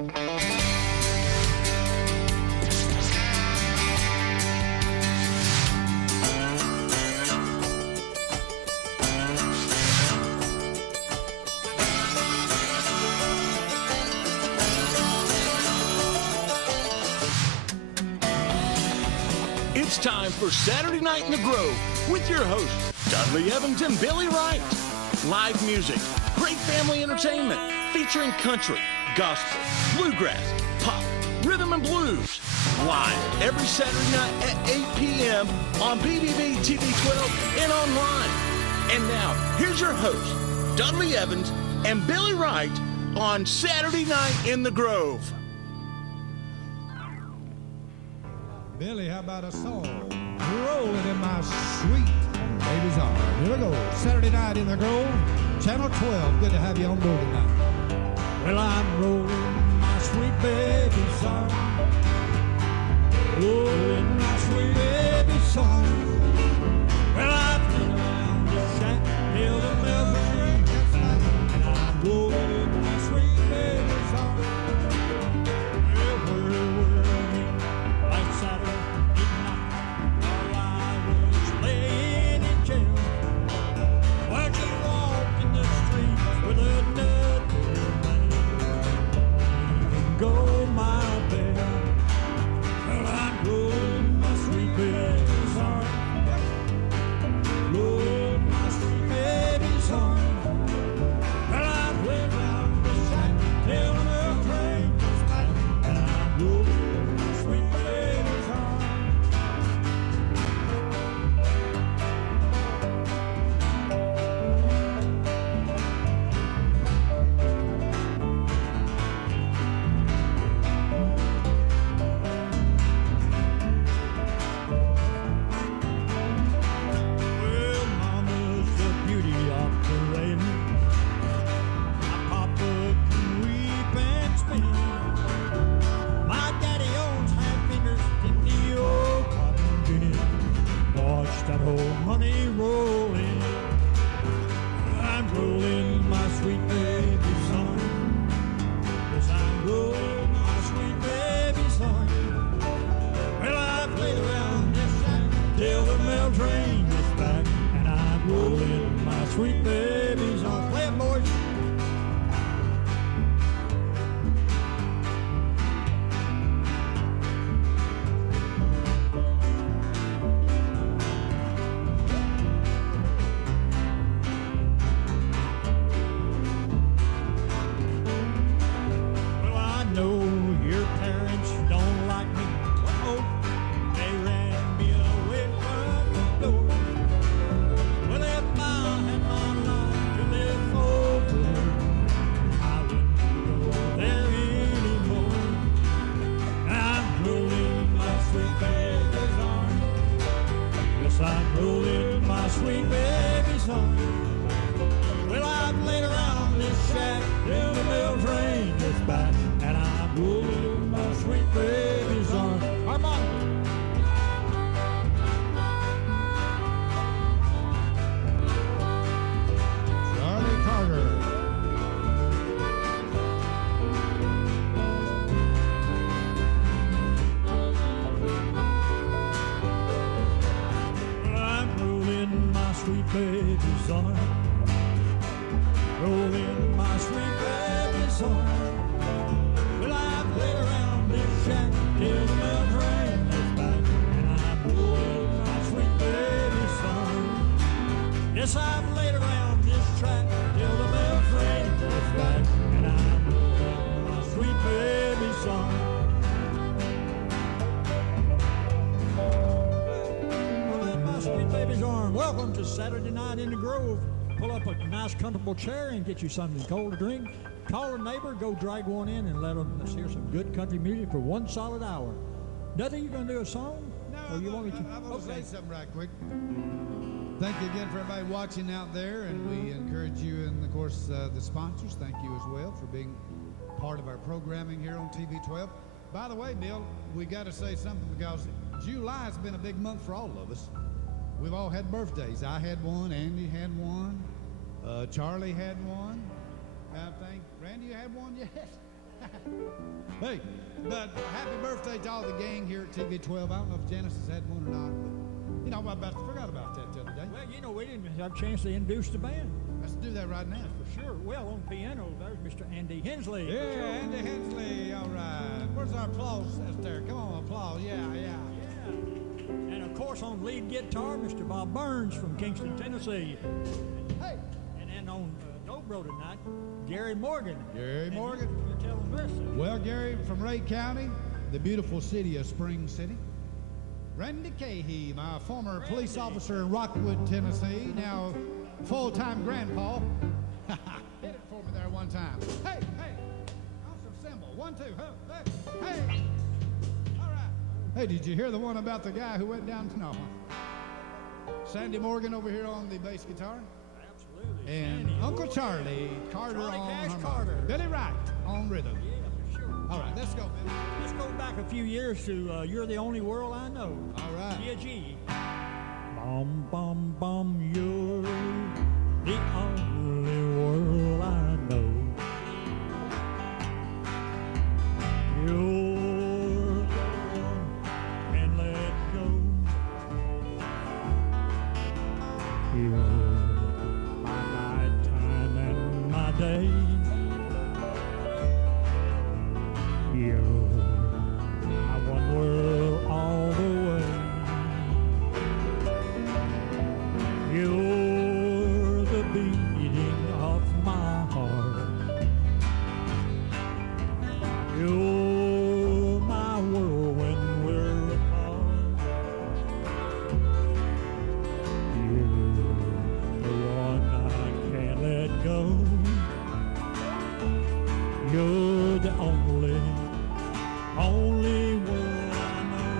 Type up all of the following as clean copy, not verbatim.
It's time for Saturday Night in the Grove with your hosts, Dudley Evans and Billy Wright. Live music, great family entertainment, featuring country, gospel, bluegrass, pop, rhythm and blues. Live every Saturday night at 8 p.m. on BBB TV 12 and online. And now, here's your hosts, Dudley Evans and Billy Wright on Saturday Night in the Grove. Billy, how about a song? Rolling in my sweet baby's arms. Here we go. Saturday Night in the Grove, Channel 12. Good to have you on board tonight. Well, I'm rolling my sweet baby's arms. Rolling my sweet baby's arms. Well, I've been around the shack, held a memory, and I'm rolling my sweet baby's arms. Well, where you? Like Saturday night, while I was playing in jail, watching walk in the streets with another man. Go my bed. Well, I'm rolling my sweet baby's arm. Rolling my sweet baby's arm. Well, I went round the shack till the milk train was back, and I'm rolling my sweet baby's arm. Well, Mama's the beauty of the rain. My papa can weep and spin. My daddy owns half fingers in the old cotton gin. Watch that old money roll in. I'm rolling my sweet baby's arm. Yes, I'm rolling my sweet baby's arm. Well, I've laid around this shack till the mail train is back, and I'm rolling my sweet baby's arm. Play it, boys. Well, I know your parents don't like me. Uh-oh, they ran me away from the door. Well, if I had my life to live over, I wouldn't go there anymore. I'm rolling my sweet baby's arm. Yes, I'm rolling my sweet baby's arm. Well, I've laid around this shack till the mail train is back, and I'm rolling my sweet baby's arm. Armand. Charlie Carter. Well, I'm rolling my sweet baby's arm. Rolling my sweet baby's arm. Well, I've laid around this shack till the mail train is back, and I'm rolling my sweet baby's arm. Yes, I've laid around this track till the mail train is back, and I'm rolling my sweet baby's arm. Rolling my sweet baby's arm. Welcome to Saturday Night in the Grove. Pull up a nice, comfortable chair and get you something cold to drink. Call a neighbor, go drag one in, and let's hear some good country music for 1 solid hour. Dudley, you gonna do a song? No, Or you want me to? I'm going to Okay. say something right quick. Thank you again for everybody watching out there, and we encourage you, and of course the sponsors, thank you as well for being part of our programming here on TV 12. By the way, Bill, we got to say something because July's been a big month for all of us. We've all had birthdays. I had one, Andy had one, Charlie had one. I think, Randy, you had one? Yes. Hey, but happy birthday to all the gang here at TV12. I don't know if Janice has had one or not, but you know, I forgot about that the other day. Well, you know, we didn't have a chance to introduce the band. Let's do that right now. For sure. Well, on piano, there's Mr. Andy Hensley. Yeah, Andy Hensley. All right. Where's our applause, Esther? Come on, applause. Yeah. Yeah. And of course, on lead guitar, Mr. Bob Burns from Kingston, Tennessee. Hey. And then on dobro tonight, Gary Morgan. Gary Morgan. You tell them the rest of it. Well, Gary, from Ray County, the beautiful city of Spring City. Randy Cahey, my former police officer in Rockwood, Tennessee, now full-time grandpa. Hit it for me there one time. Hey, awesome cymbal. 1, 2, hey. All right. Hey, did you hear the one about the guy who went down to no? Sandy Morgan over here on the bass guitar. Absolutely. And Sandy. Uncle Charlie Carter Charlie on Cash harmonica. Carter. Billy Wright on rhythm. Yeah, for sure. All right, let's go, Billy. Let's go back a few years to You're the Only World I Know. All right. Yeah, G. Bum, bum, bum, you're the only world I know. You're the one can't let go. You're my nighttime and my day. You're my one world all the way. You're the beating of my heart. You're my world when we're apart. You're the one I can't let go. You're the only world I know.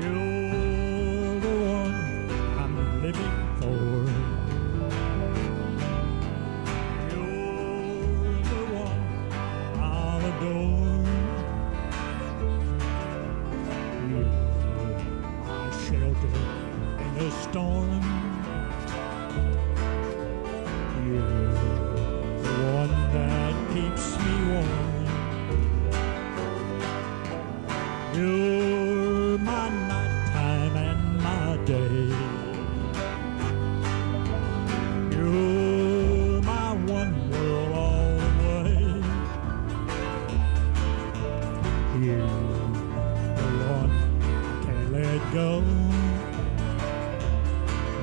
You're the one I'm living for. You're the one I'll adore. You're my shelter in the storm. You're the one that keeps me warm. You're my nighttime and my day. You're my one world all the way. You're the one I can't let go.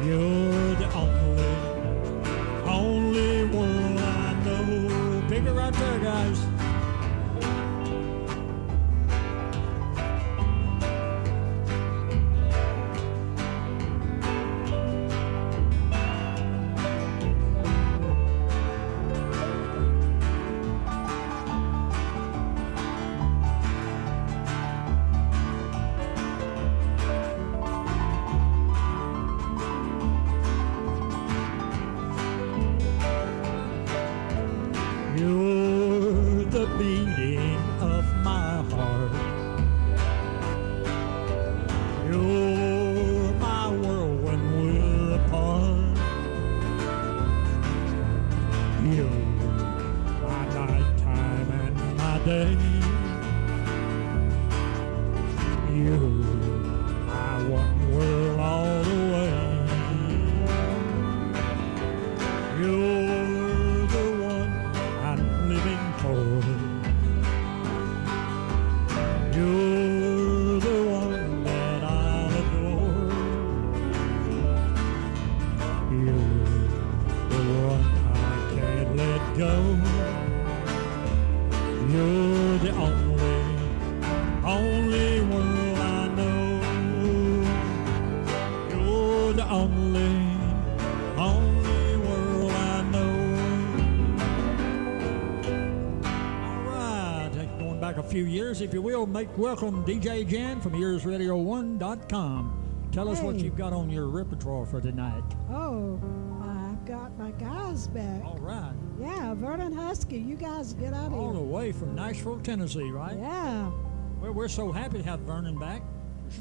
You're the only world I know. Pick it right there, guys. You're the beating of my heart. You're my world when we're apart. You're my nighttime and my day. You're my one world all the way. You're the one I'm living for. You're the one that I'll adore. You're the one I can't let go. You're the only world I know. You're the only world I know. All right, going back a few years, if you will, make welcome DJ Jan from EarsRadio1.com. Tell us what Hey. you've got on your repertoire for tonight. Oh, I've got my guys back. All right, Yeah, Vernon Huskey, you guys get out all of the here. way from Nashville, Tennessee, right? Yeah, Well, we're so happy to have Vernon back.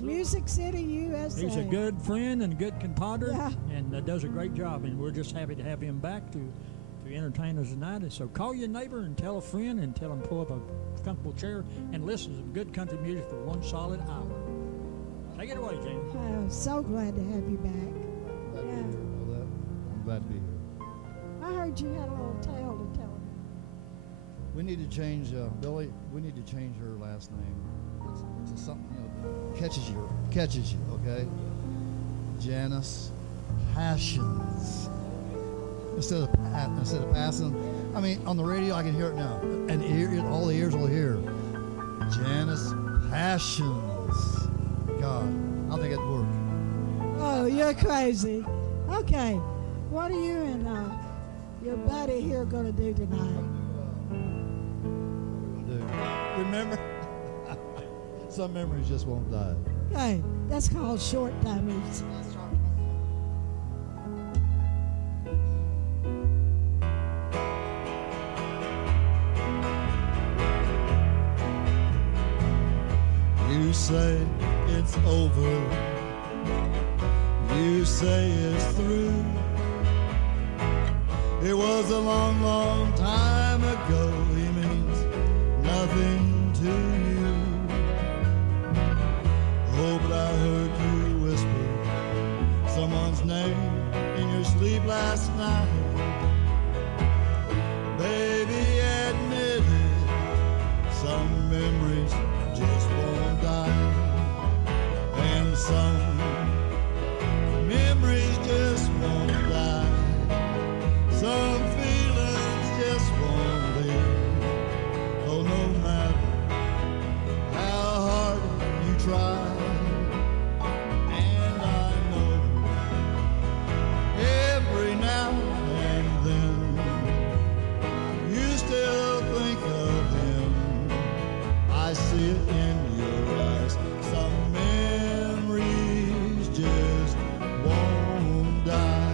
Music City, USA. He's a good friend and a good compadre, Yeah. and does a great job. And we're just happy to have him back to to entertain us tonight. And so call your neighbor and tell a friend and tell them to pull up a comfortable chair and listen to some good country music for one solid hour. Take it away, Jamie. I'm so glad to have you back. Yeah. I'm glad to be here. I heard you had a little tale to tell me. We need to change, Billy. We need to change her last name. It's something that catches you. Okay. Janice Passions. Instead of passing. I mean, on the radio, I can hear it now, and all the ears will hear. Janice Passions. God, I think it'd work. Oh, you're crazy. Okay, what are you and your buddy here going to do tonight? Remember? Some memories just won't die. Okay, that's called short dummies. You say it's over. You say it's through. It was a long, long time ago. He means nothing to you. Oh, but I heard you whisper someone's name in your sleep last night. Baby, admit it, some memories just won't die, and some memories just won't die. Some feelings just won't leave. Oh, no matter how hard you try. And I know every now and then you still think of him. I see it in your eyes. Some memories just won't die.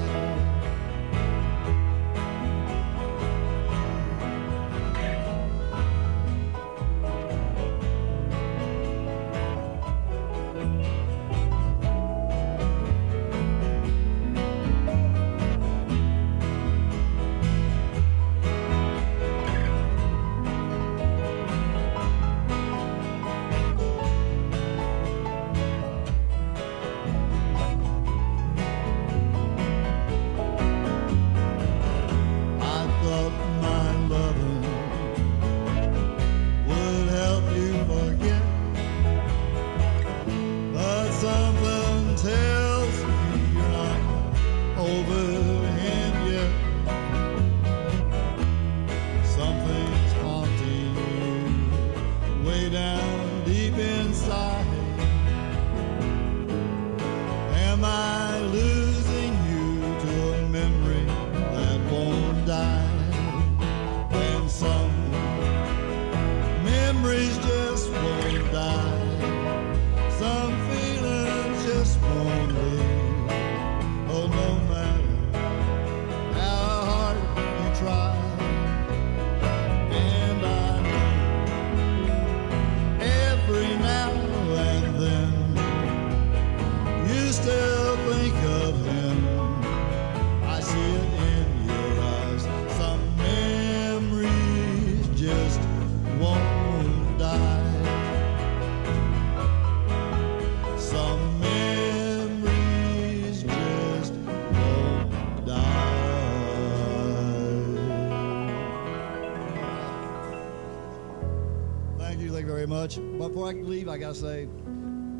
Much. But before I leave, I gotta say,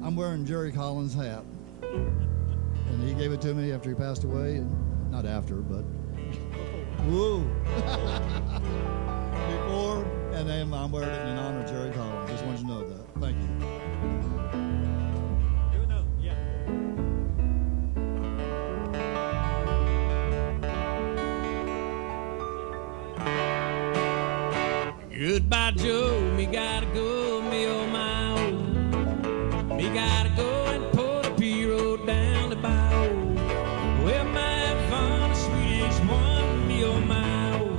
I'm wearing Jerry Collins' hat, and he gave it to me after he passed away. Not after, but woo, before, and then I'm wearing it in honor of Jerry Collins. Just wanted you to know that. Thank you. Goodbye, Joe. Me gotta go, me oh my oh. Me gotta go and pull the P-road down the bayou. Well, my fun, sweetest one, me oh my oh.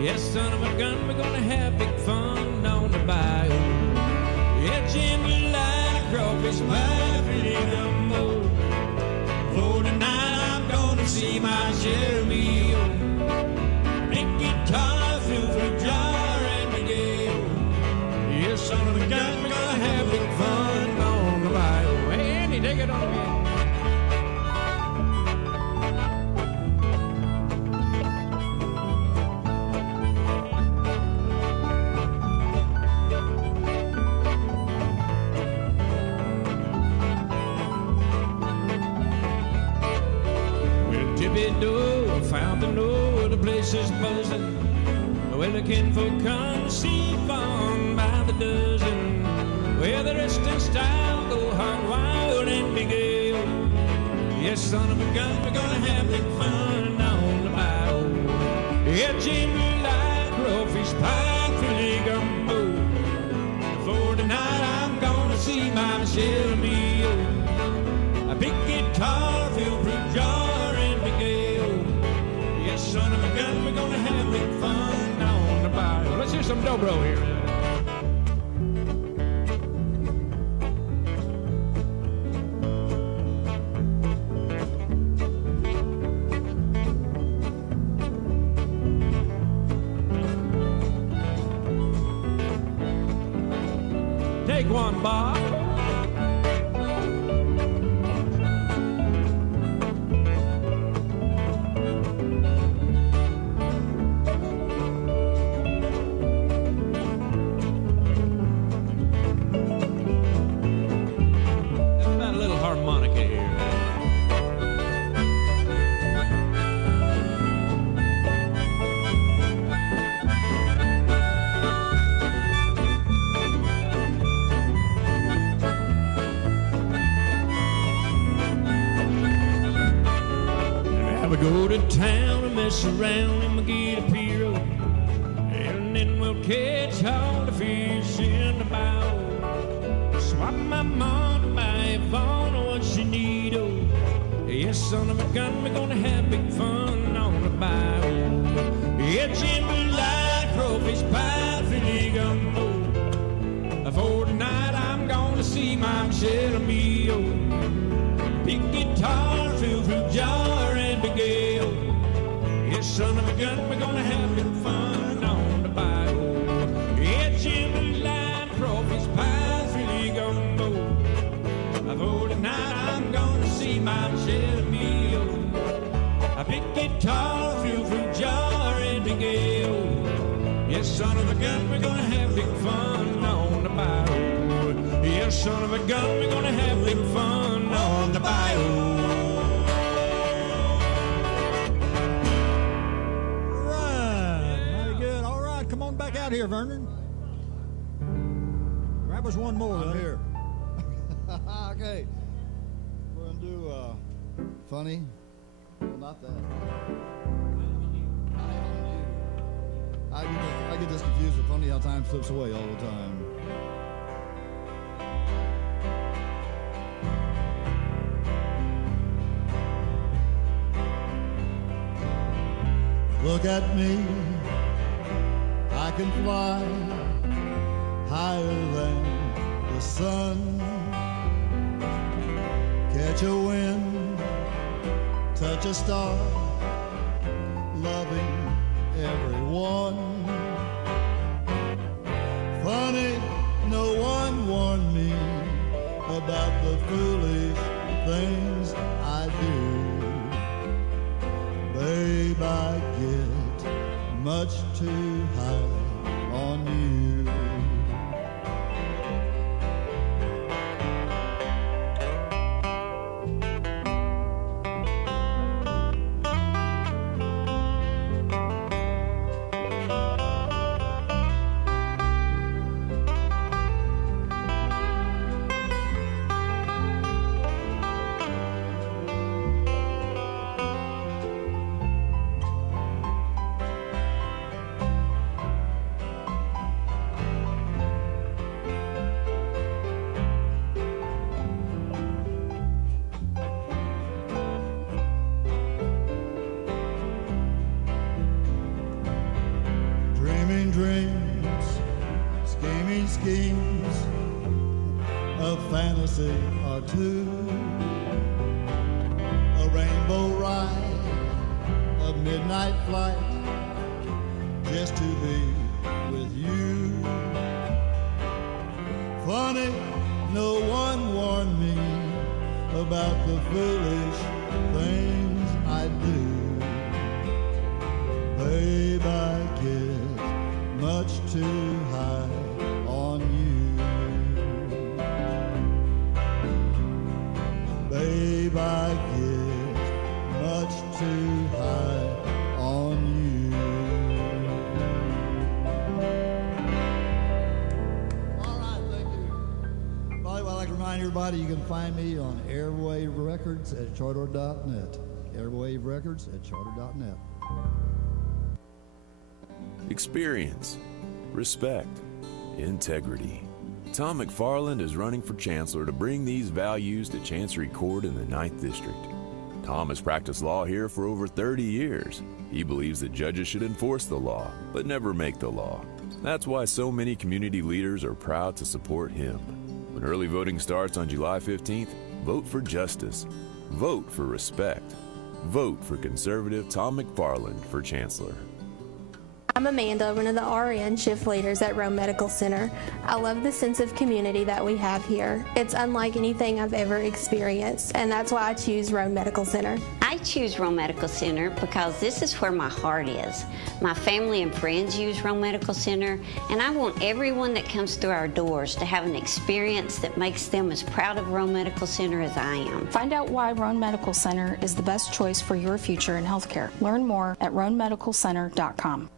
Yes, son of a gun, we're gonna have big fun on the bayou. Yeah, Jimmy line across his mind, feeling the more. For tonight, I'm gonna see my Jeremy oh. baby door. Found to know the place is buzzing. Well, the kinfolk come see fun by the dozen. Well, the rest in style go hog wild and big ale. Yes, son of a gun, we're gonna have big fun on the bayou. Yeah, Jimmy like crawfish pie, Philly gumbo. For tonight I'm gonna see my Michelle Mio. A big guitar, filled fruit jar, and big ale. Yes, son of a gun, we're gonna have big fun on the bayou. Let's hear some dobro here. Take one, Bob. How about a little harmonica here? We go to town and mess around and we'll get a pirogue, and then we'll catch all the fish in the bow. Swap my mom to buy Vernon what she need, oh. Yes, son of a gun, we're gonna have big fun on the bayou. Yeah, Jimmy like crawfish pie, Philly gumbo. For tonight I'm gonna see my Michelle Mio. Big guitar, filled fruit jar, and big ale. Yes, son of a gun, we're gonna have big fun on the bayou. Yeah, Jimmy line, crawfish pie, Philly gumbo. For tonight I'm gonna see my Michelle Mio. A big guitar, filled fruit jar, and big ale. Yes, son of a gun, we're gonna have big fun on the bayou. Yes, son of a gun, we're gonna have big fun on the bayou. Back out here, Vernon. Grab us one more. I'm here. Okay. We're going to do funny. Well, not that. I get this confused with funny how time slips away all the time. Look at me. I can fly higher than the sun, catch a wind, touch a star, loving everyone. Funny, no one warned me about the foolish things I do. Babe, I get much too high on you. Dreaming dreams, scheming schemes, of fantasy or two. A rainbow ride, a midnight flight, just to be with you. Funny, no one warned me about the foolish things I do. Babe, I get much too high on you. Babe, I get much much too high on you. All right, thank you. By the way, I'd like to remind everybody you can find me on Airwave Records at charter.net. Airwave Records at charter.net. Experience, respect, integrity. Tom McFarland is running for chancellor to bring these values to Chancery Court in the 9th District. Tom has practiced law here for over 30 years. He believes that judges should enforce the law, but never make the law. That's why so many community leaders are proud to support him. When early voting starts on July 15th, vote for justice. Vote for respect. Vote for conservative Tom McFarland for chancellor. I'm Amanda, one of the RN shift leaders at Roane Medical Center. I love the sense of community that we have here. It's unlike anything I've ever experienced, and that's why I choose Roane Medical Center. I choose Roane Medical Center because this is where my heart is. My family and friends use Roane Medical Center, and I want everyone that comes through our doors to have an experience that makes them as proud of Roane Medical Center as I am. Find out why Roane Medical Center is the best choice for your future in healthcare. Learn more at ronemedicalcenter.com.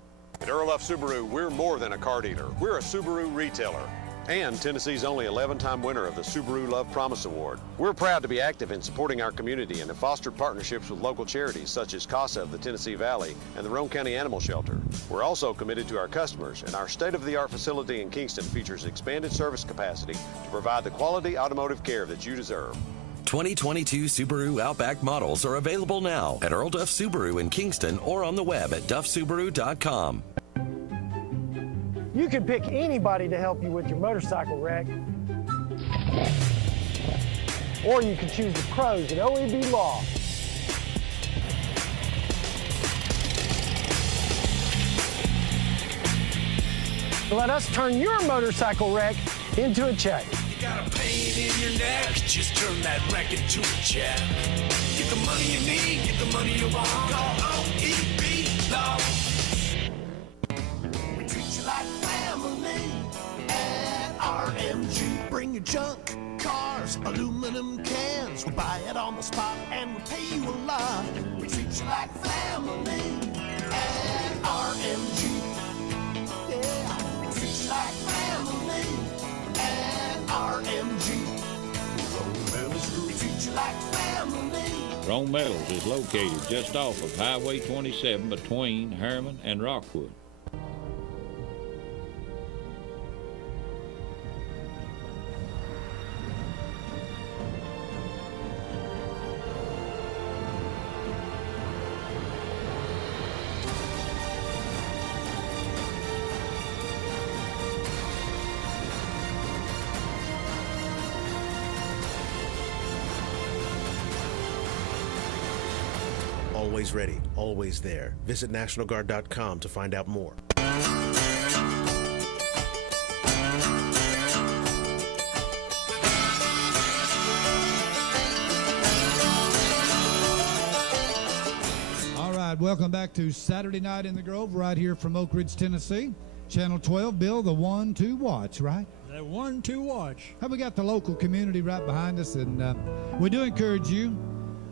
At Earl F. Subaru, we're more than a car dealer. We're a Subaru retailer and Tennessee's only 11-time winner of the Subaru Love Promise Award. We're proud to be active in supporting our community and have fostered partnerships with local charities such as CASA of the Tennessee Valley and the Roane County Animal Shelter. We're also committed to our customers, and our state-of-the-art facility in Kingston features expanded service capacity to provide the quality automotive care that you deserve. 2022 Subaru Outback models are available now at Earl Duff Subaru in Kingston or on the web at duffsubaru.com. You can pick anybody to help you with your motorcycle wreck. Or you can choose the pros at OEB Law. Let us turn your motorcycle wreck into a check. You got a pain in your neck, just turn that wreck into a check. Get the money you need, get the money you want. Call OEB Law. We treat you like family at RMG. Bring your junk, cars, aluminum cans. We'll buy it on the spot and we'll pay you a lot. We treat you like family at RMG. Yeah, we treat you like family at RMG. Roane Metals, we treat you like family. Roane Metals is located just off of Highway 27 between Herman and Rockwood. Always ready, always there. Visit NationalGuard.com to find out more. All right, welcome back to Saturday Night in the Grove, right here from Oak Ridge, Tennessee. Channel 12, Bill, the one to watch, right? The one to watch. How we got the local community right behind us, and we do encourage you.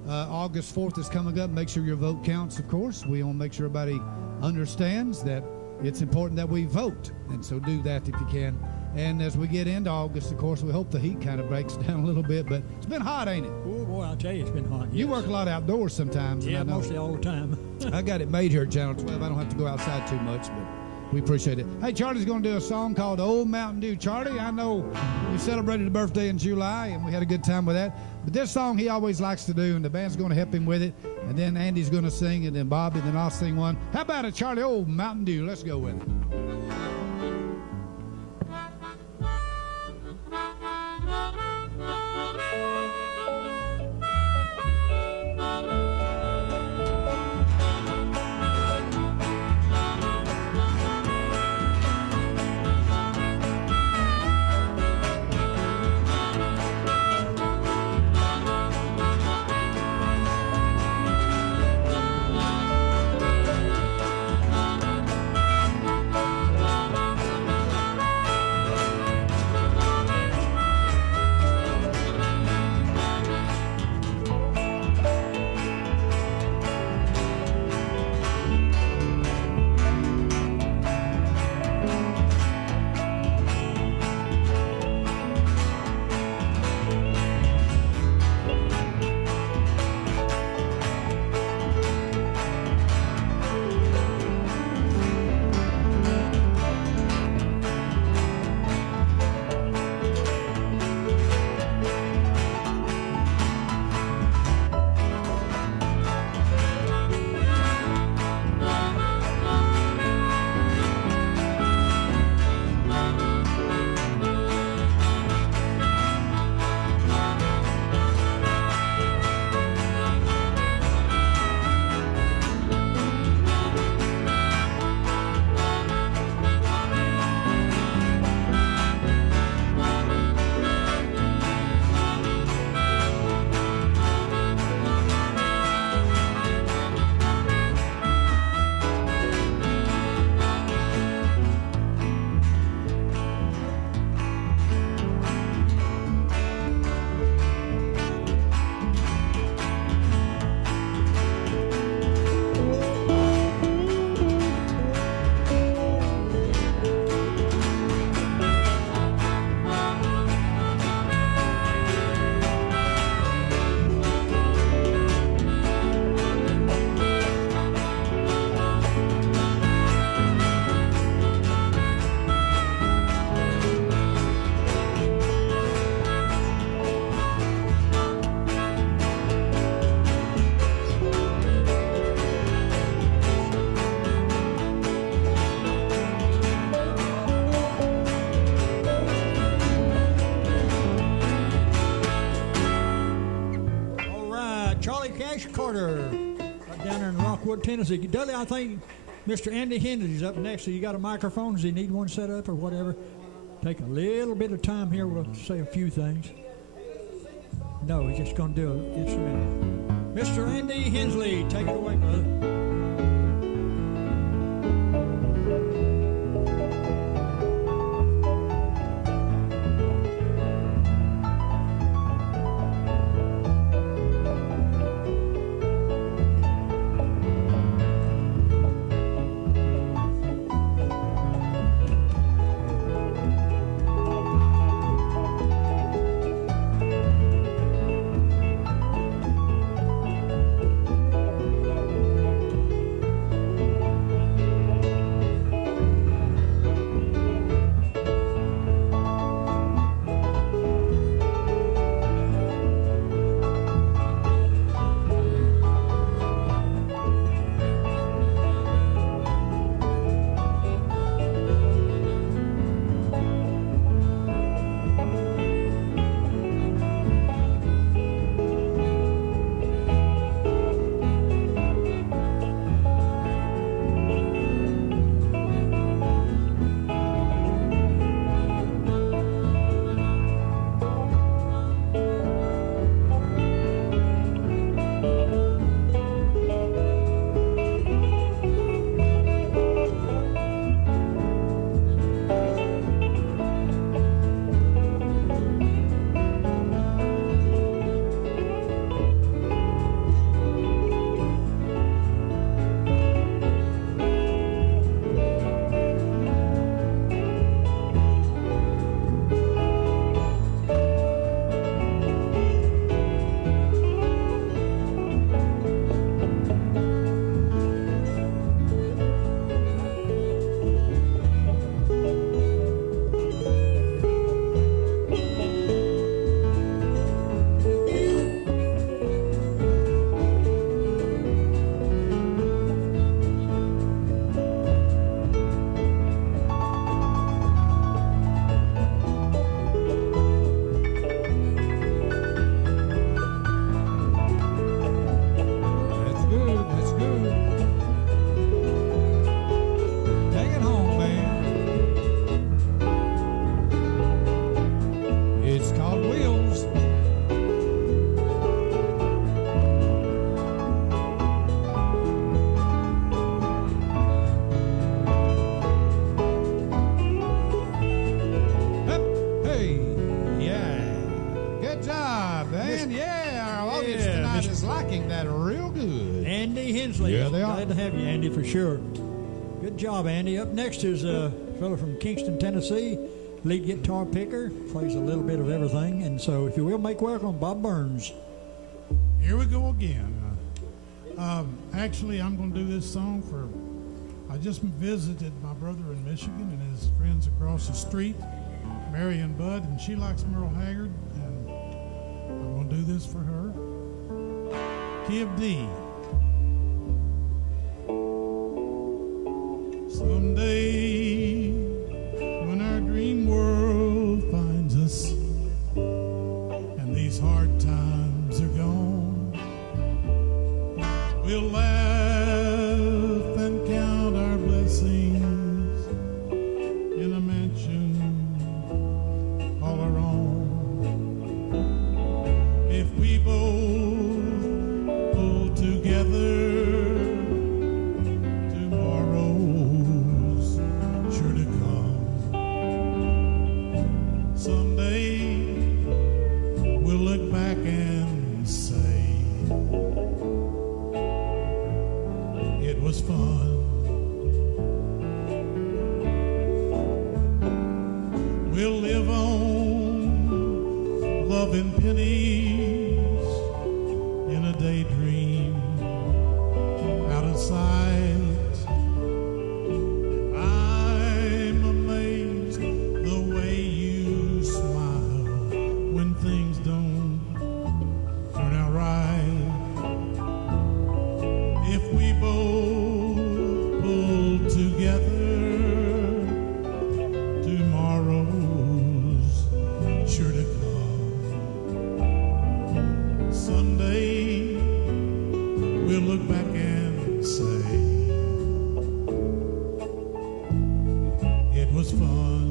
August 4th is coming up. Make sure your vote counts, of course. We want to make sure everybody understands that it's important that we vote, and so do that if you can. And as we get into August, of course, we hope the heat kind of breaks down a little bit, but it's been hot, ain't it? Oh, boy, I'll tell you, it's been hot. You work a lot outdoors sometimes. Yeah, and I know. mostly all the time. I got it made here at Channel 12. I don't have to go outside too much, but we appreciate it. Hey, Charlie's going to do a song called Old Mountain Dew. Charlie, I know you celebrated a birthday in July, and we had a good time with that. But this song he always likes to do, and the band's going to help him with it. And then Andy's going to sing, and then Bobby, then I'll sing one. How about it, Charlie? Old Mountain Dew. Let's go with it. Charlie Cash Carter, right down there in Rockwood, Tennessee. Dudley, I think Mr. Andy Hensley's up next. So you got a microphone? Does he need one set up or whatever? Take a little bit of time here. We'll say a few things. No, he's just going to do an instrument. Mr. Andy Hensley, take it away, brother. Glad to have you, Andy, for sure. Good job, Andy. Up next is a fellow from Kingston, Tennessee, lead guitar picker, plays a little bit of everything. And so, if you will, make welcome Bob Burns. Here we go again. Actually, I'm going to do this song for, I just visited my brother in Michigan and his friends across the street, Mary and Bud, and she likes Merle Haggard, and I'm going to do this for her. Key of D. Someday, when our dream world finds us and these hard times are gone, we'll laugh and count our blessings in a mansion all our own. If we both pull together, fun. We'll live on loving pennies in a daydream out of sight. I'm amazed the way you smile when things don't turn out right. If we both together, tomorrow's sure to come. Someday look back and say, it was fun.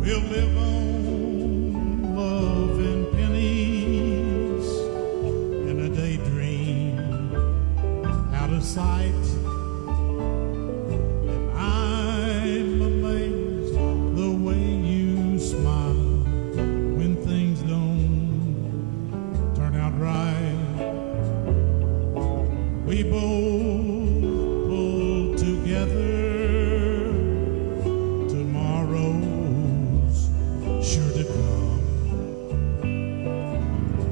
We'll live on love and pennies in a daydream out of sight. And I'm amazed the way you smile when things don't turn out right. We both pull together. Tomorrow's sure to come.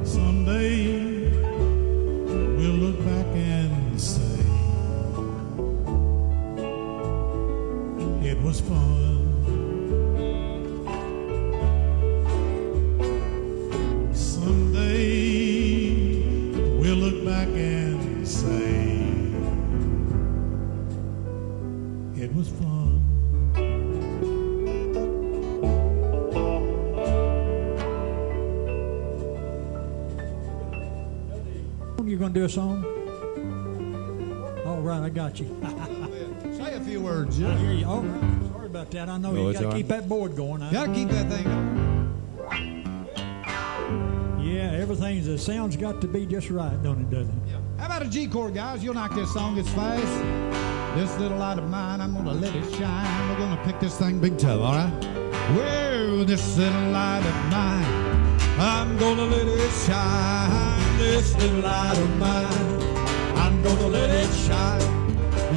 Someday we'll look back and say it was fun. Someday we'll look back and say it was fun. You gonna do a song? All right, I got you. Say a few words. I hear you. All right. Sorry about that. I know you got to keep that board going. Gotta keep that thing going. Yeah, everything's the sound's got to be just right, don't it? Doesn't it? How about a G chord, guys? You'll knock this song. It's fast. This little light of mine, I'm gonna let it shine. We're gonna pick this thing big toe, all right? Well, this little light of mine, I'm gonna let it shine. This little light of mine, I'm gonna let it shine.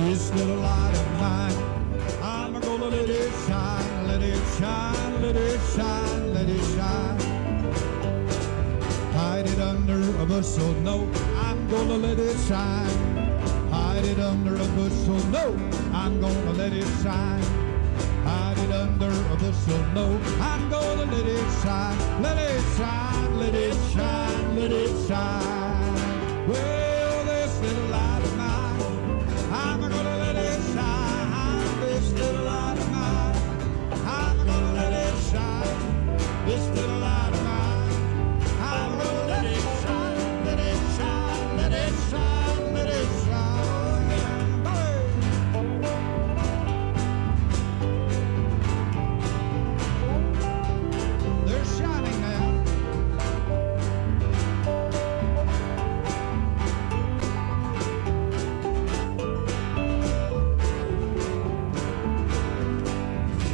This little light of mine, I'm gonna let it shine. Let it shine, let it shine, let it shine. Hide it under a bushel, no, I'm gonna let it shine. Hide it under a bushel, no, I'm gonna let it shine. Hide it under a bushel, no, I'm gonna let it shine. Let it shine, let it shine, let it shine. Well, this little light of mine, I'm gonna let it shine. This little light of mine, I'm gonna let it shine. This little light of mine, I'm gonna let it shine. Let it shine, let it shine, let it shine. Hey. They're shining now.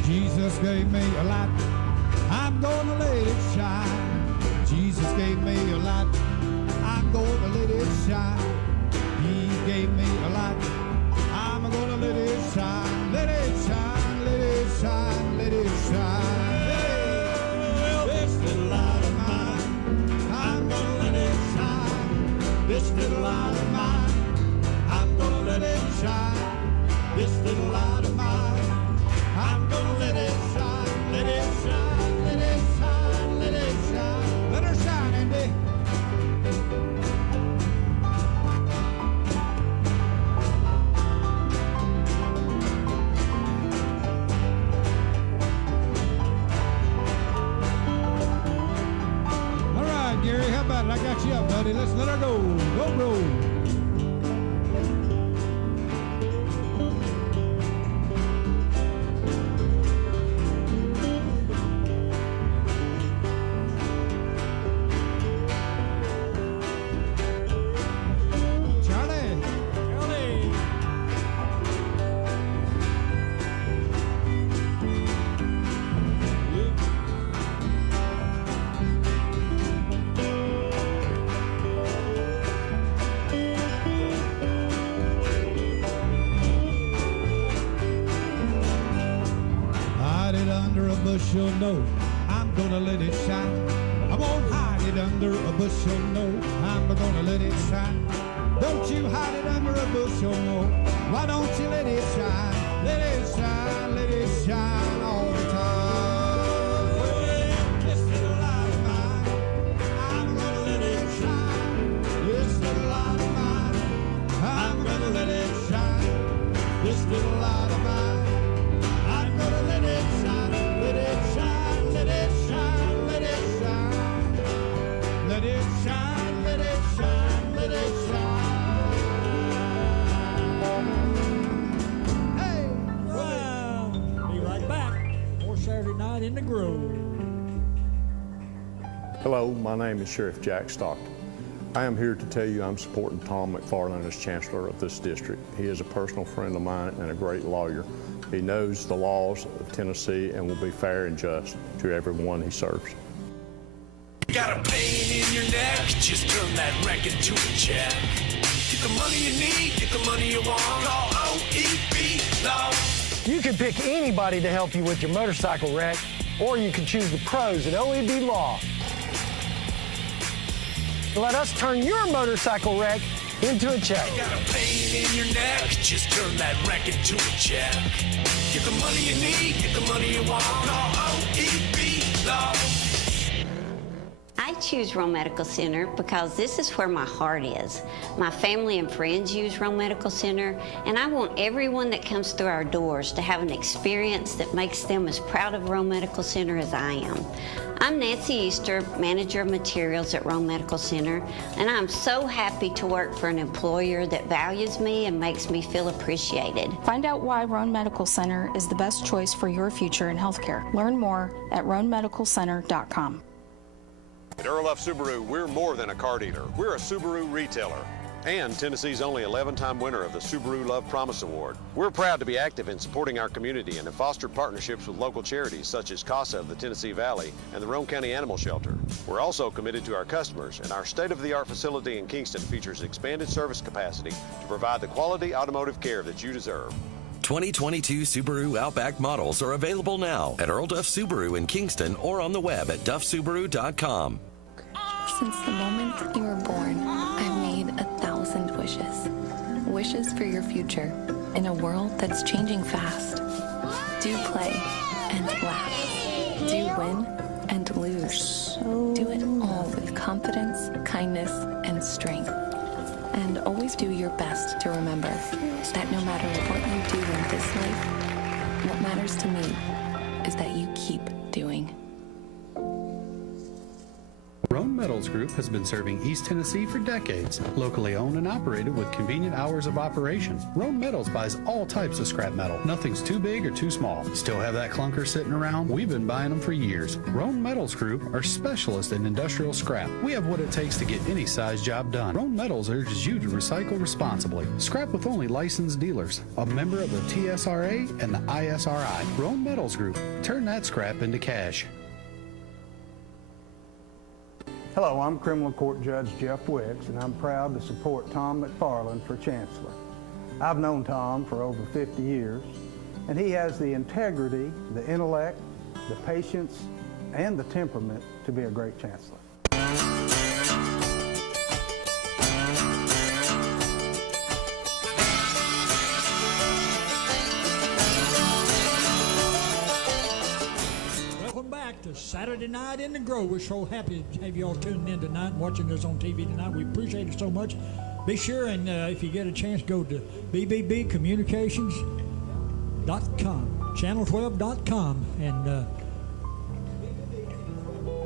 Jesus gave me a light, I'm gonna let it shine. Jesus gave me a light, I'm gonna let it shine. He gave me a light, I'm gonna let it shine. Let it shine, let it shine, let it shine. Hey, this little light of mine, I'm gonna let it shine. This little light of mine, I'm gonna let it shine. This little light of mine, I'm gonna let it shine. Let it shine, let it shine, let it shine. Let her shine, Andy. All right, Gary, how about it? I got you up, buddy. Let's let her go. Go, bro. Charlie. Charlie. bushel, no, I'm gonna let it shine. I won't hide it under a bushel, no, I'm gonna let it shine. Don't you hide it under a bushel, no, why don't you let it shine? Let it shine, let it shine all the time. This little light of mine, I'm gonna let it shine. This little light of mine, I'm gonna let it shine. This little light of mine, I'm gonna let it shine. Let it shine, let it shine, let it shine. Let it shine, let it shine, let it shine. Hey! Wow! Be right back. More Saturday Night in the Grove. Hello, my name is Sheriff Jack Stockton. I am here to tell you I'm supporting Tom McFarland as Chancellor of this district. He is a personal friend of mine and a great lawyer. He knows the laws of Tennessee and will be fair and just to everyone he serves. Got a pain in your neck? Just turn that wreck into a check. Get the money you need, get the money you want. Call OEB Law. You can pick anybody to help you with your motorcycle wreck, or you can choose the pros at OEB Law. Let us turn your motorcycle wreck into a check. Got a pain in your neck? Just turn that wreck into a check. Get the money you need, get the money you want. Call OEB Law. I choose Ronen Medical Center because this is where my heart is. My family and friends use Ronen Medical Center, and I want everyone that comes through our doors to have an experience that makes them as proud of Ronen Medical Center as I am. I'm Nancy Easter, Manager of Materials at Ronen Medical Center, and I'm so happy to work for an employer that values me and makes me feel appreciated. Find out why Ronen Medical Center is the best choice for your future in healthcare. Learn more at ronenmedicalcenter.com. At Earl F. Subaru, we're more than a car dealer. We're a Subaru retailer and Tennessee's only 11-time winner of the Subaru Love Promise Award. We're proud to be active in supporting our community and have fostered partnerships with local charities such as CASA of the Tennessee Valley and the Roane County Animal Shelter. We're also committed to our customers, and our state-of-the-art facility in Kingston features expanded service capacity to provide the quality automotive care that you deserve. 2022 Subaru Outback models are available now at Earl Duff Subaru in Kingston or on the web at duffsubaru.com. Since the moment you were born, I've made 1,000 wishes. Wishes for your future in a world that's changing fast. Do play and laugh. Do win and lose. Do it all with confidence, kindness, and strength. And always do your best to remember that no matter what you do in this life, what matters to me is that you keep doing. Ronen Metals Group has been serving East Tennessee for decades. Locally owned and operated with convenient hours of operation. Ronen Metals buys all types of scrap metal. Nothing's too big or too small. Still have that clunker sitting around? We've been buying them for years. Ronen Metals Group are specialists in industrial scrap. We have what it takes to get any size job done. Ronen Metals urges you to recycle responsibly. Scrap with only licensed dealers. A member of the TSRA and the ISRI. Ronen Metals Group. Turn that scrap into cash. Hello, I'm Criminal Court Judge Jeff Wicks, and I'm proud to support Tom McFarland for Chancellor. I've known Tom for over 50 years, and he has the integrity, the intellect, the patience, and the temperament to be a great Chancellor. To Saturday Night in the Grove. We're so happy to have you all tuned in tonight and watching us on TV tonight. We appreciate it so much. Be sure and if you get a chance, go to bbbcommunications.com, channel12.com, and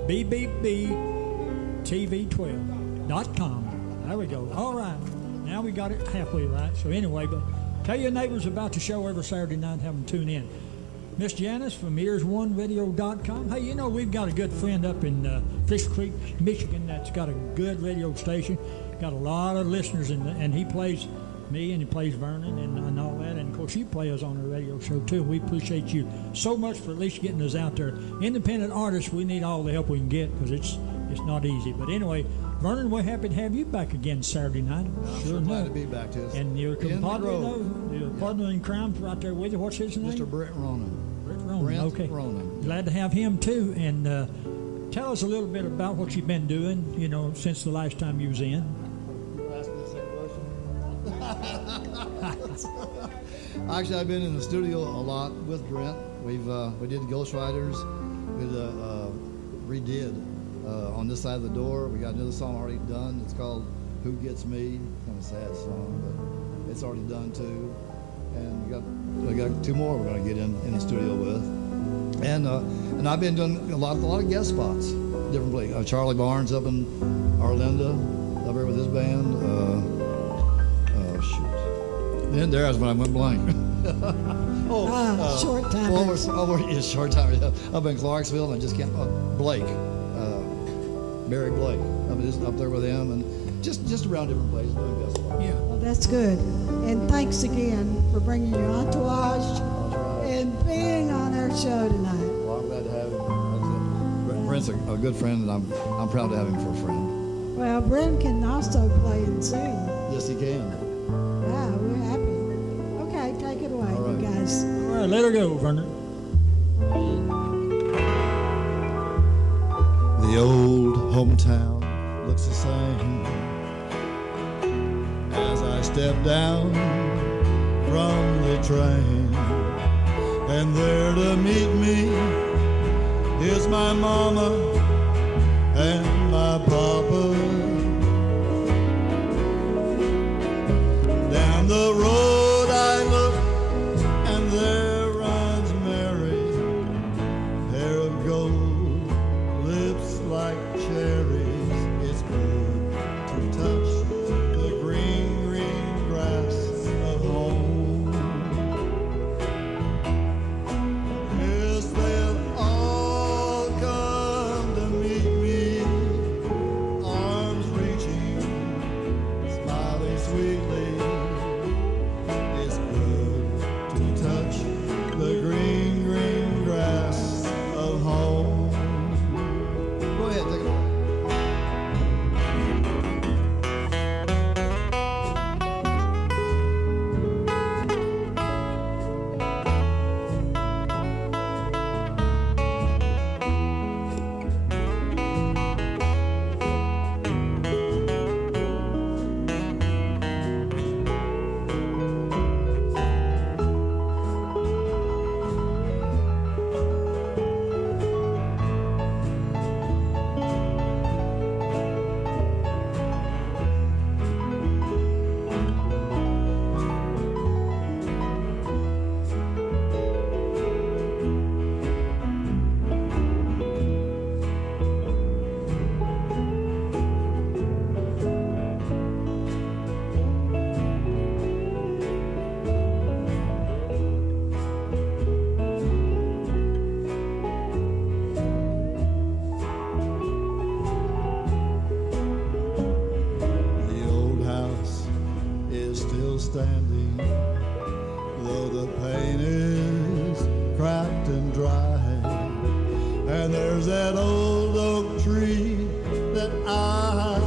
bbbtv12.com. There we go. All right. Now we got it halfway right. So anyway, but tell your neighbors about the show every Saturday night. Have them tune in. Miss Janice from ears1radio.com. Hey, you know, we've got a good friend up in Fish Creek, Michigan, that's got a good radio station. Got a lot of listeners, and he plays me, and he plays Vernon, and all that. And, of course, you play us on the radio show, too. We appreciate you so much for at least getting us out there. Independent artists, we need all the help we can get because it's not easy. But anyway, Vernon, we're happy to have you back again Saturday night. Sure glad to be back, Tiz. And your compadre, your partner in crime right there with you, what's his name? Mr. Brent Ronen. Brent Ronen, okay. Ronen. glad to have him too. And tell us a little bit about what you've been doing, since the last time you was in. Actually, I've been in the studio a lot with Brent. We did Ghost Riders. We redid On This Side of the Door. We got another song already done. It's called Who Gets Me. Kind of a sad song, but it's already done too. And we got two more we're going to get in the studio with. And I've been doing a lot of guest spots, different places. Charlie Barnes up in Arlinda, up here with his band. Then there's when I went blank. Short time. It's short time. Yeah. Up in Clarksville, and I just can't. Blake, Barry Blake. Up there with him, and just around different places doing guest spots. Yeah. Well, that's good. And thanks again for bringing your entourage and being on our show tonight. Well, I'm glad to have him. Brent's a good friend, and I'm proud to have him for a friend. Well, Brent can also play and sing. Yes, he can. Wow, we're happy. Okay, take it away, you guys. All right, let her go, Vernon. The old hometown looks the same as I step down from the train, and there to meet me is my mama and my papa. Down the road I look, and there runs Mary, hair of gold, lips like cherries. It's good to touch the green, green grass of home. Yes, they'll all come to meet me, arms reaching, smiling sweetly. It's good to touch the green, green grass of home. Go ahead, take it away. The old house is still standing, though the paint is cracked and dry. And there's that old oak tree that I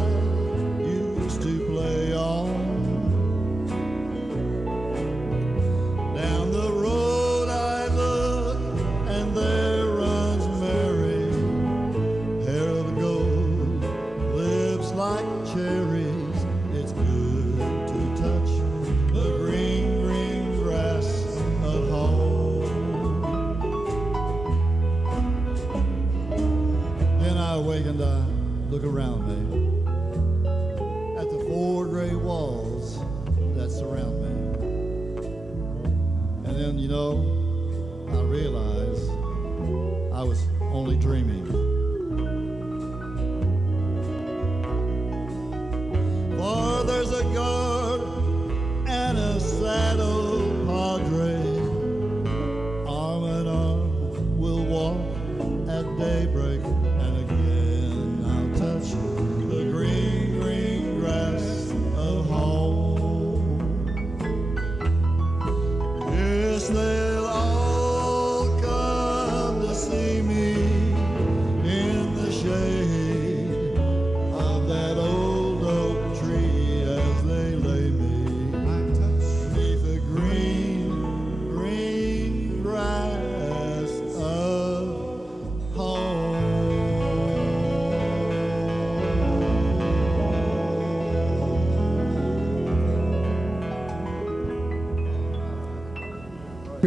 used to play on. Down the road I look, and there runs Mary, hair of gold, lips like cherries. It's good to touch the green, green grass of home. Then I wake and I look around me at the four gray walls that surround me. And then, I realize I was only dreaming. For there's a guard and a saddle padre, arm in arm we'll walk at daybreak, and again I'll touch the green, green grass of home. Yes, they'll all come to see me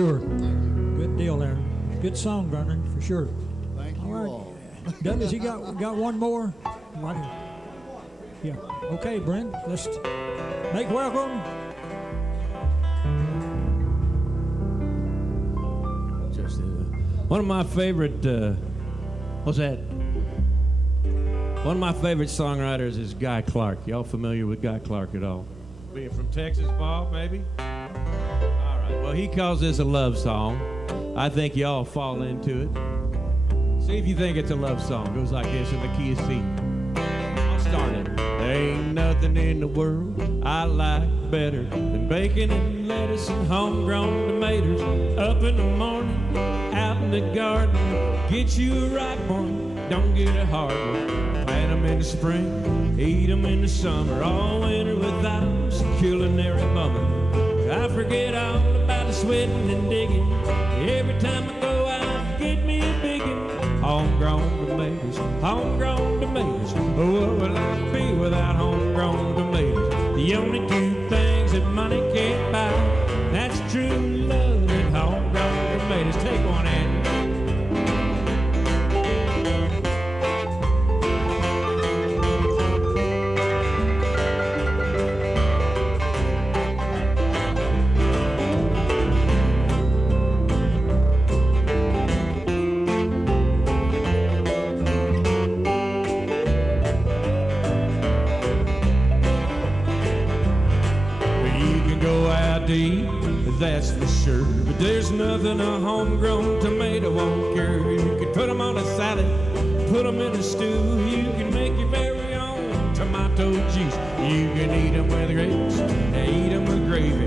Sure. Good deal there. Good song, Vernon, for sure. Thank you all. Douglas, you got one more? Right here. Yeah. Okay, Brent, let's make welcome. Just one of my favorite, what's that? One of my favorite songwriters is Guy Clark. Y'all familiar with Guy Clark at all? Being from Texas, Bob, maybe? All right, well, he calls this a love song. I think y'all fall into it. See if you think it's a love song. It goes like this in the key of C. I'll start it. There ain't nothing in the world I like better than bacon and lettuce and homegrown tomatoes. Up in the morning, out in the garden, get you a ripe one, don't get a hard one. Plant them in the spring, eat them in the summer, all winter without some culinary bummer. I forget all about the sweating and digging. Every time I go out, get me a biggin'. Homegrown tomatoes, homegrown tomatoes. Oh, what will I be without homegrown tomatoes? The only two things that money can't buy, that's true love and homegrown tomatoes. Take one, Andy. That's for sure, but there's nothing a homegrown tomato won't cure. You can put them on a salad, put them in a stew. You can make your very own tomato juice. You can eat them with grapes, eat them with gravy,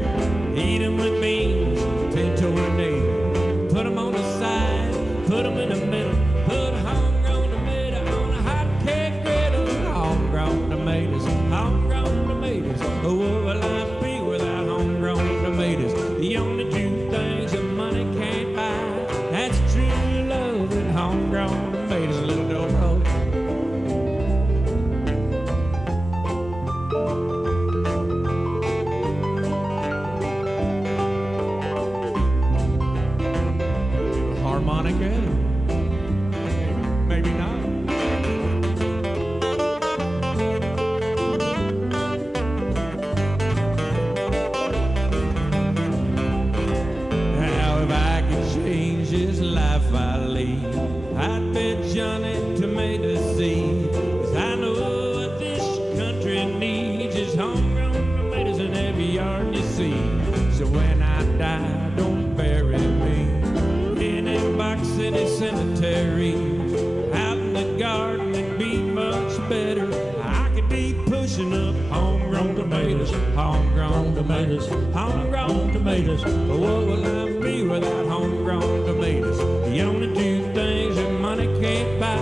eat them with beans, pinto and navy. Put them on the side, put them in the middle. Put a homegrown tomato on a hot cake griddle. Homegrown tomatoes, homegrown tomatoes. Oh, what will I be without homegrown tomatoes? The only two things that money can't buy, that's true love and homegrown tomatoes. A little dough roll. Harmonica, maybe not. I'd bet Johnny Tomato Seed, 'cause I know what this country needs is homegrown tomatoes in every yard you see. So when I die, don't bury me in a box city cemetery. Out in the garden, it'd be much better. I could be pushing up homegrown tomatoes, homegrown tomatoes, homegrown tomatoes. But what will I be without homegrown tomatoes? The only two things that money can't buy,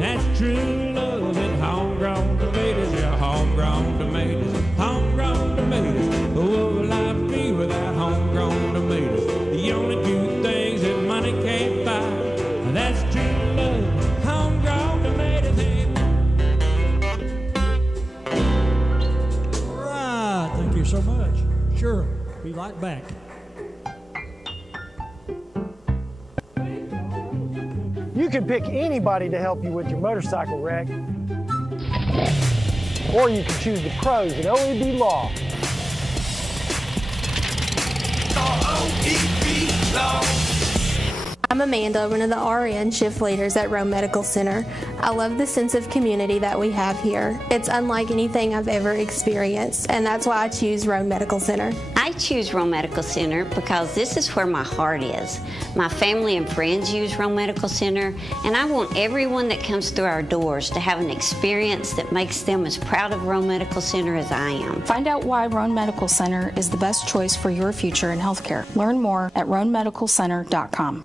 that's true love and homegrown tomatoes. Yeah, homegrown tomatoes, homegrown tomatoes. But what will I be without homegrown tomatoes? The only two things that money can't buy, that's true love, homegrown tomatoes. All right, thank you so much. Sure, be right back. You can pick anybody to help you with your motorcycle wreck, or you can choose the pros at OEB Law. OEB Law. I'm Amanda, one of the RN shift leaders at Ronen Medical Center. I love the sense of community that we have here. It's unlike anything I've ever experienced, and that's why I choose Ronen Medical Center. I choose Ronen Medical Center because this is where my heart is. My family and friends use Ronen Medical Center, and I want everyone that comes through our doors to have an experience that makes them as proud of Ronen Medical Center as I am. Find out why Ronen Medical Center is the best choice for your future in healthcare. Learn more at ronenmedicalcenter.com.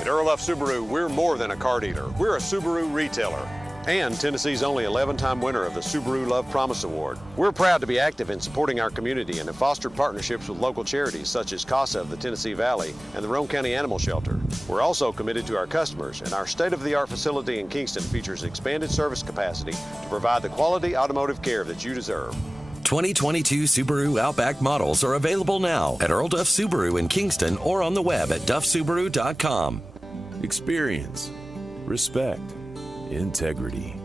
At Earl F. Subaru, we're more than a car dealer. We're a Subaru retailer and Tennessee's only 11-time winner of the Subaru Love Promise Award. We're proud to be active in supporting our community and have fostered partnerships with local charities such as CASA of the Tennessee Valley and the Roane County Animal Shelter. We're also committed to our customers, and our state-of-the-art facility in Kingston features expanded service capacity to provide the quality automotive care that you deserve. 2022 Subaru Outback models are available now at Earl Duff Subaru in Kingston or on the web at duffsubaru.com. Experience, respect, integrity.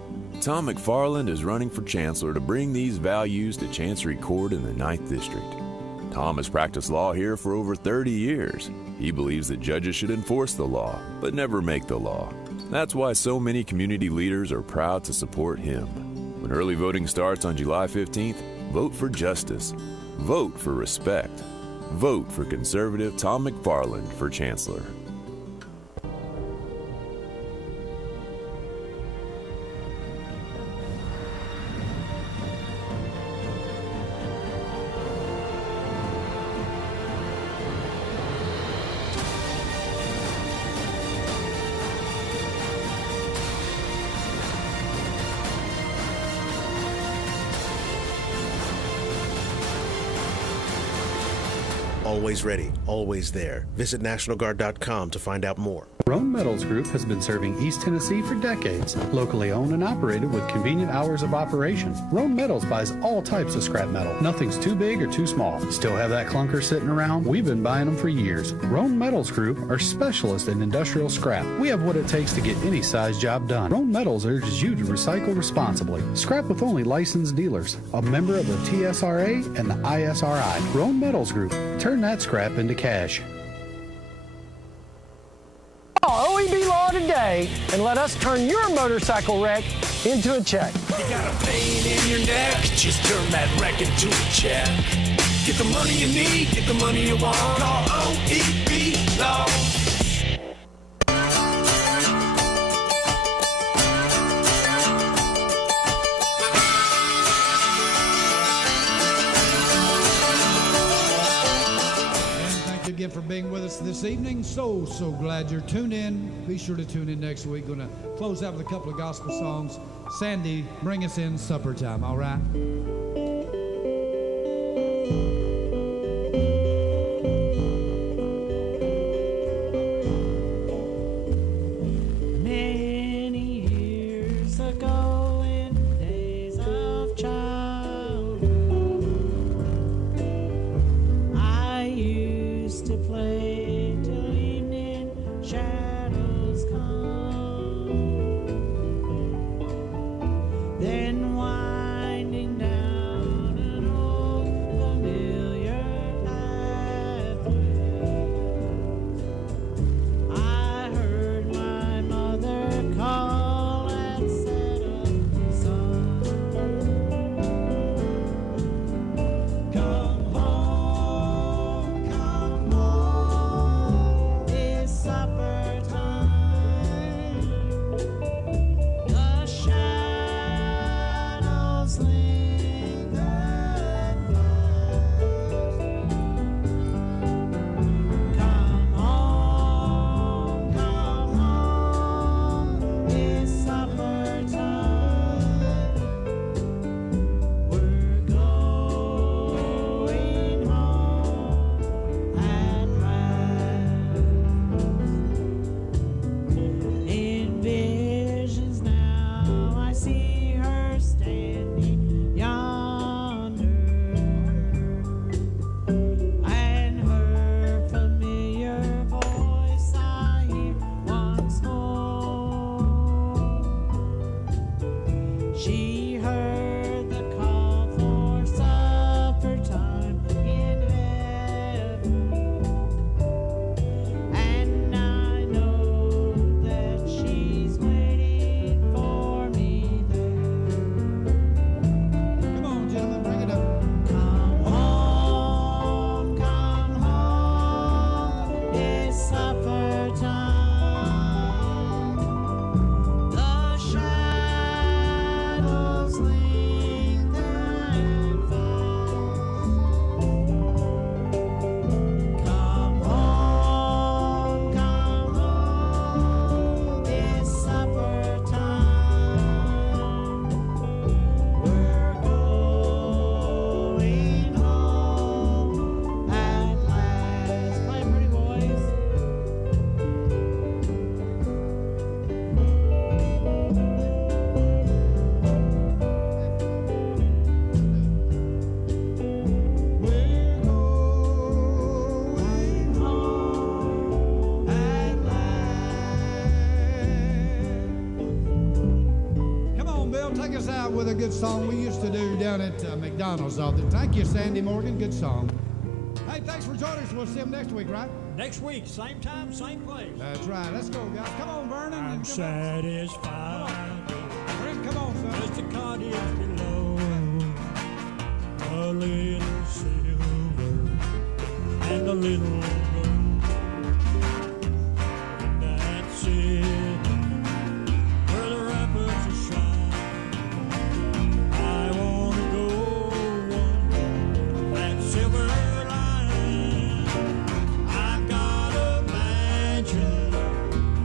Tom McFarland is running for chancellor to bring these values to Chancery Court in the 9th District. Tom has practiced law here for over 30 years. He believes that judges should enforce the law, but never make the law. That's why so many community leaders are proud to support him. When early voting starts on July 15th, vote for justice. Vote for respect. Vote for conservative Tom McFarland for chancellor. Always ready, always there. Visit NationalGuard.com to find out more. Ronen Metals Group has been serving East Tennessee for decades. Locally owned and operated with convenient hours of operation. Ronen Metals buys all types of scrap metal. Nothing's too big or too small. Still have that clunker sitting around? We've been buying them for years. Ronen Metals Group are specialists in industrial scrap. We have what it takes to get any size job done. Ronen Metals urges you to recycle responsibly. Scrap with only licensed dealers. A member of the TSRA and the ISRI. Ronen Metals Group. Turn that scrap into cash. Call OEB Law today and let us turn your motorcycle wreck into a check. You got a pain in your neck, just turn that wreck into a check. Get the money you need, get the money you want. Call OEB Law. Again for being with us this evening. So glad you're tuned in. Be sure to tune in next week. Going to close out with a couple of gospel songs. Sandy, bring us in supper time, all right? Many years ago in days of childhood, I used to play till evening shadows come. Then winding down with a good song we used to do down at McDonald's all the time. Thank you, Sandy Morgan. Good song. Hey, thanks for joining us. We'll see them next week, right? Next week, same time, same place. That's right. Let's go, guys. Come on, Vernon. I'm satisfied. Brent, come on, son. Just a cottage below, a little silver and a little gold. And that's it, where the rapids are shine. I want to go on that silver line. I've got a mansion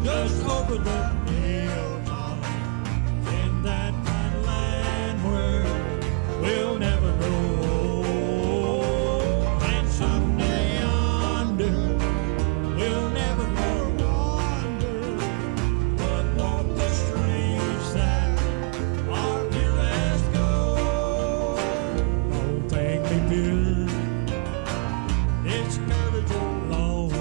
just over the hilltop in that fine land where we'll never grow old. And someday yonder we'll never more wander, but walk the streets that our dearest go. Don't think me good, it's courage alone.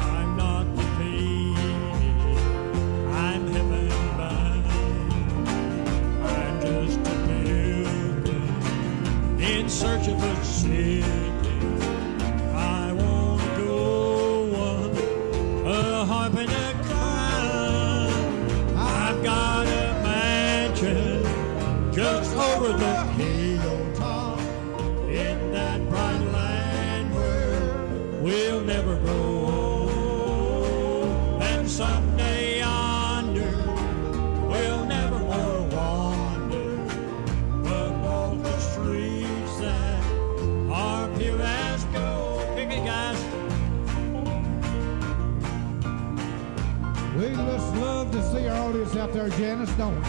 I'm not defeated, I'm heaven bound. I'm just a pilgrim in search of a city. I want to go on a harp and a crown. I've got a mansion just over the hilltop in that bright land where we'll never grow old. And someday yonder we'll never more wander, but walk the streets that are pure as gold. Pick it, guys. We just love to see our audience out there, Janice, don't we?